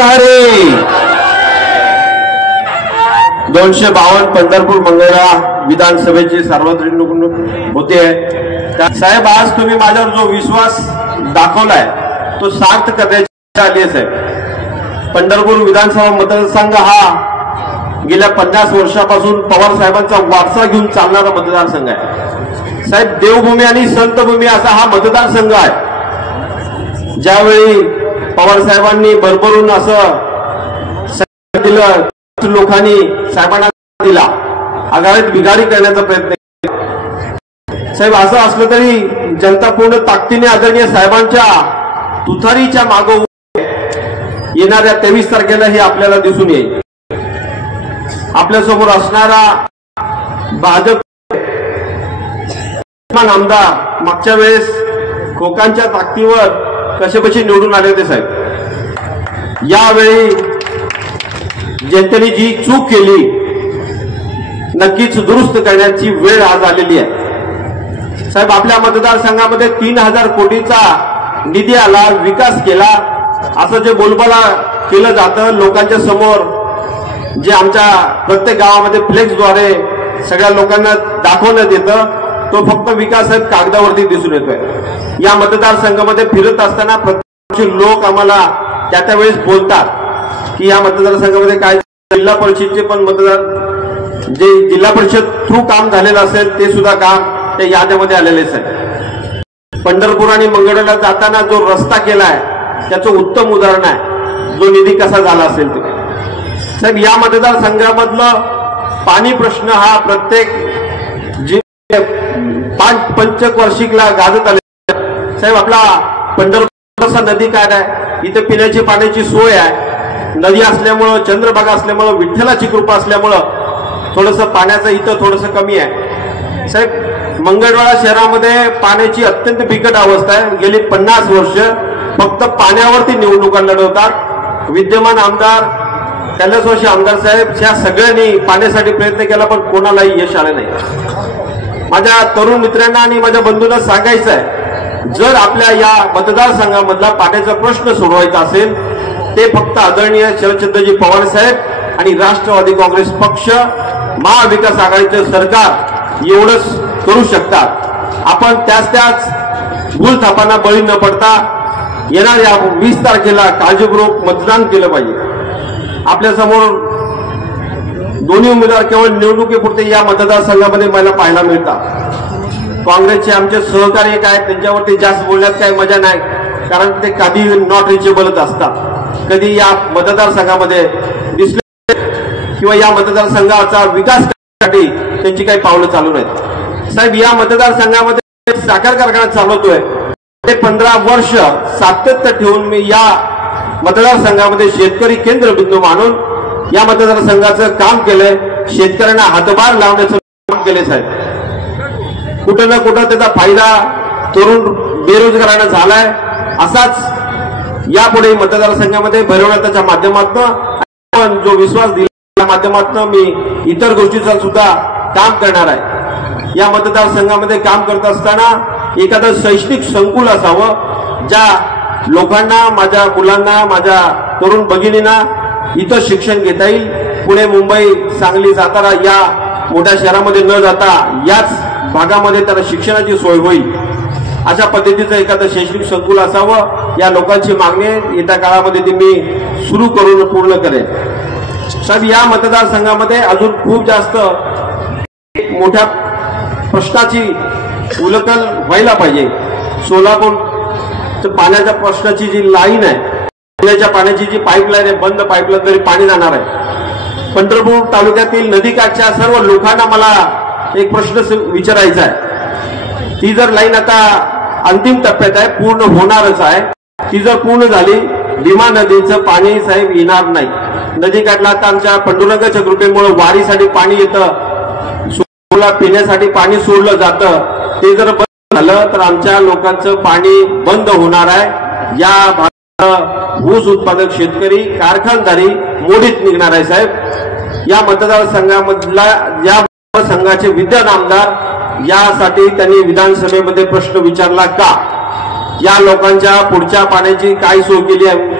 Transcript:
हरी. 252 पंढरपूर मंगळवेढा विधानसभेची सार्वत्रिक निवडणूक होते. साहेब, आज तुम्ही माझ्यावर जो विश्वास दाखवलाय तो सार्थ करण्याची आली आहे. साहेब, पंढरपूर विधानसभा मतदारसंघ हा गेल्या 50 वर्षापासून पवार साहेबांचा वारसा घेऊन चालणारा मतदारसंघ आहे. साहेब, देवभूमी आणि संतभूमी असा हा मतदारसंघ आहे. ज्यावेळी पवार साहेबांनी भरभरून असं दिलं, लोकांनी साहेबांना दिला, आघाडीत बिघाडी करण्याचा प्रयत्न केला. साहेब, असं असलं तरी जनता पूर्ण ताकदीने आदरणीय साहेबांच्या तुतारीच्या मागं येणाऱ्या 23 तारखेला हे आपल्याला दिसून येईल. आपल्यासमोर असणारा भाजप आमदार मागच्या वेळेस खोकांच्या ताकदीवर कसे निवडून आले होते. साहेब, यावेळी जनतेने जी चूक केली नक्कीच दुरुस्त करण्याची वेळ आज आलेली आहे. साहेब, आपल्या मतदारसंघामध्ये 3000 कोटीचा निधी आला, विकास केला, असं जे बोलबाला केलं जातं लोकांच्या समोर, जे आमच्या प्रत्येक गावामध्ये फ्लेक्सद्वारे सगळ्या लोकांना दाखवण्यात येतं, तो फक्त विकास साहेब कागदावरती दिसून येतोय. या मतदारसंघामध्ये फिरत असताना प्रत्येक लोक आम्हाला त्या वेळेस बोलतात की या मतदारसंघामध्ये काय जिल्हा परिषदचे पण मतदार जे जिल्हा परिषद थ्रू काम झालेलं असेल ते सुद्धा काम त्या याद्यामध्ये आलेलेच आहे. पंढरपूर आणि मंगळवेढा जाताना जो रस्ता केलाय त्याचं उत्तम उदाहरण आहे. जो निधी कसा झाला असेल ते. साहेब, या मतदारसंघामधलं पाणी प्रश्न हा प्रत्येक पंचवार्षिकला गाजत आले. साहेब, आपला पंढरपूर नदी काय आहे, इथे पिण्याची पाण्याची सोय आहे. नदी असल्यामुळं, चंद्रभागा असल्यामुळं, विठ्ठलाची कृपा असल्यामुळं थोडंसं पाण्याचं इथं थोडंसं कमी आहे. साहेब, मंगळवेढा शहरामध्ये पाण्याची अत्यंत बिकट अवस्था आहे. गेली 50 वर्ष फक्त पाण्यावरती निवडणुका लढवतात. विद्यमान आमदार कैलासवासी आमदार साहेब ह्या सगळ्यांनी पाण्यासाठी प्रयत्न केला पण कोणालाही यश आले नाही. माझ्या तरुण मित्रांना आणि माझ्या बंधूंना सांगायचं आहे, जर आपल्या या मतदारसंघामधला पाण्याचा प्रश्न सोडवायचा असेल ते फक्त आदरणीय शरदचंद्रजी पवार साहेब आणि राष्ट्रवादी काँग्रेस पक्ष, महाविकास आघाडीचं सरकार एवढंच करू शकतात. आपण त्याच भूलथापांना बळी न पडता येणाऱ्या 20 तारखेला काळजीपूर्वक मतदान केलं पाहिजे. आपल्या समोर दोन्ही उमेदवार केवळ निवडणुकीपुरते या मतदारसंघामध्ये मला पाहायला मिळतात. काँग्रेसचे आमचे सहकारी काय त्यांच्यावरती जास्त बोलण्यात काही मजा नाही, कारण ते कधी नॉट रिचेबलच असतात. कधी या मतदारसंघामध्ये दिसले किंवा या मतदारसंघाचा विकास करण्यासाठी त्यांची काही पावलं चालू नाहीत. साहेब, या मतदारसंघामध्ये साखर कारखाना चालवतोय. ते 15 वर्ष सातत्य ठेवून मी या मतदारसंघामध्ये शेतकरी केंद्रबिंदू मानून या मतदारसंघाचं काम केलंय. शेतकऱ्यांना हातभार लावण्याचं काम केले. साहेब, कुठं ना कुठं त्याचा फायदा तरुण बेरोजगारांना झालाय. असाच यापुढे मतदारसंघामध्ये भरवण्याच्या माध्यमातून जो विश्वास दिला माध्यमातून मी इतर गोष्टीचा सुद्धा काम करणार आहे. या मतदारसंघामध्ये काम करत असताना एखादं शैक्षणिक संकुल असावं, ज्या लोकांना, माझ्या मुलांना, माझ्या तरुण भगिनींना इथं शिक्षण घेता येईल. पुणे, मुंबई, सांगली, सातारा या मोठ्या शहरामध्ये न जाता याच भागामध्ये त्याला शिक्षणाची सोय होईल अशा पद्धतीचं एखादं शैक्षणिक संकुल असावं. या लोकांची मागणी येत्या काळामध्ये ती मी सुरू करून पूर्ण करेन. साहेब, या मतदारसंघामध्ये अजून खूप जास्त मोठ्या प्रश्नाची उलकल व्हायला पाहिजे. सोलापूर पाण्याच्या प्रश्नाची जी लाईन आहे, पिण्याच्या पाण्याची जी पाईपलाईन आहे, बंद पाईपलाईन तरी पाणी जाणार आहे. पंढरपूर तालुक्यातील नदीकाठच्या सर्व लोकांना मला एक प्रश्न विचारायचा आहे. ती जर लाईन आता अंतिम टप्प्यात आहे, पूर्ण होणारच आहे, ती जर पूर्ण झाली भीमा नदीचं पाणी साहेब येणार नाही. नदीकाठला आता आमच्या पंडुरंगाच्या कृपेमुळे वारीसाठी पाणी येतं, पिण्यासाठी पाणी सोडलं जातं. ते जर बंद झालं तर आमच्या लोकांचं पाणी बंद होणार आहे. या भागात ऊस उत्पादक शेतकरी, कारखानदारी मोडीत निघणार आहे. साहेब, या मतदारसंघामधला या संघाचे विद्यमान आमदार यासाठी त्यांनी विधानसभेमध्ये प्रश्न विचारला का, या लोकांच्या पुढच्या पाण्याची काय सोय केली आहे